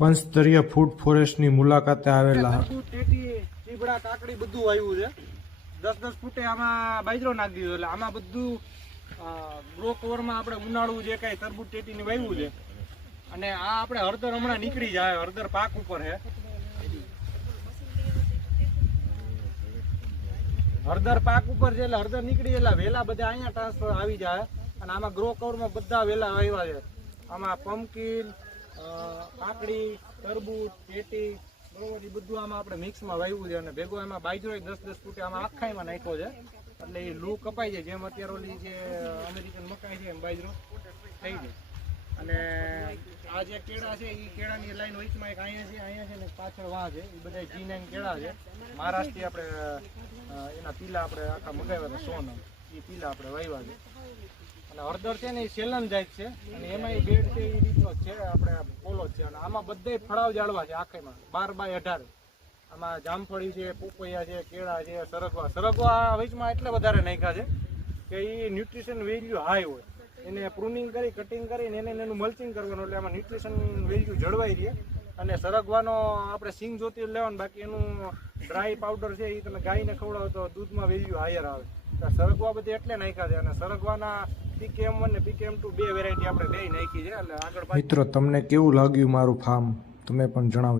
પંચતરિયા food ફોરેસ્ટની મુલાકાતે આવેલા ટેટી ચીબડા કાકડી બધું આવ્યું છે 10-10 ફૂટે આમાં બાજરો નાખી દીધો એટલે આમાં બધું ગ્રો કવરમાં આપણે ઉનાળું જે કાંઈ તરબૂચ ટેટીને વાવ્યું છે અને આ આપણે હળદર હમણાં નીકળી જાય હળદર પાક ઉપર છે હળદર પાક ઉપર છે એટલે હળદર નીકળી એટલે વેલા બધા અહીંયા ટ્રાન્સફર આવી જાય અને આમાં ગ્રો કવરમાં બધા વેલા આવ્યા છે આમાં પમ્પકિન કાકડી તરબૂચ ટેટી બરોબર એ બધું આમાં આપણે મિક્સમાં વાવ્યું છે અને ભેગો એમાં બાજરો 10-10 ફૂટે આમાં આખાઈમાં નાખ્યો છે એટલે એ લૂ કપાઈ જાય જેમ અત્યારે ઓલી જે અમેરિકન મકાઈ છે એમ બાજરો થઈ જાય અને આ જે કેળા છે એ કેળાની લાઈન વચમાં એક અહીંયા છે ને પાછળ વાં છે એ બધા G9 કેળા છે મહારાષ્ટ્રથી આપણે એના પીલા આપણે આખા મગાવ્યા હતા સોન એ પીલા આપણે વાવ્યા છે અને હળદર છે ને એ સેલન જાય છે અને એમાં એ બેડ છે એ રીતનો જ છે આપણે પોલો જ છે અને આમાં બધા ફળાવ જાળવા છે આખામાં 12/18 આમાં જામફળી છે પોપૈયા છે કેળા છે સરગવા વચમાં એટલે વધારે નાખ્યા છે કે એ ન્યુટ્રિશન વેલ્યુ હાઈ હોય એને પ્રૂનિંગ કરી કટિંગ કરીને એને એનું મલ્ચિંગ કરવાનું એટલે આમાં ન્યુટ્રિશન વેલ્યુ જળવાઈ રહે અને સરગવાનો આપણે સિંગ જોતી લેવાનું બાકી એનું ડ્રાય પાવડર છે એ તમે ગાયને ખવડાવો તો દૂધમાં વેલ્યુ હાયર આવે સરગવા બધી એટલે નાખ્યા છે અને સરગવાના PKM1 ને PKM2 બે વેરાયટી આપણે બે નાખી છે એટલે આગળ મિત્રો તમને કેવું લાગ્યું મારું ફાર્મ તમે પણ જણાવો।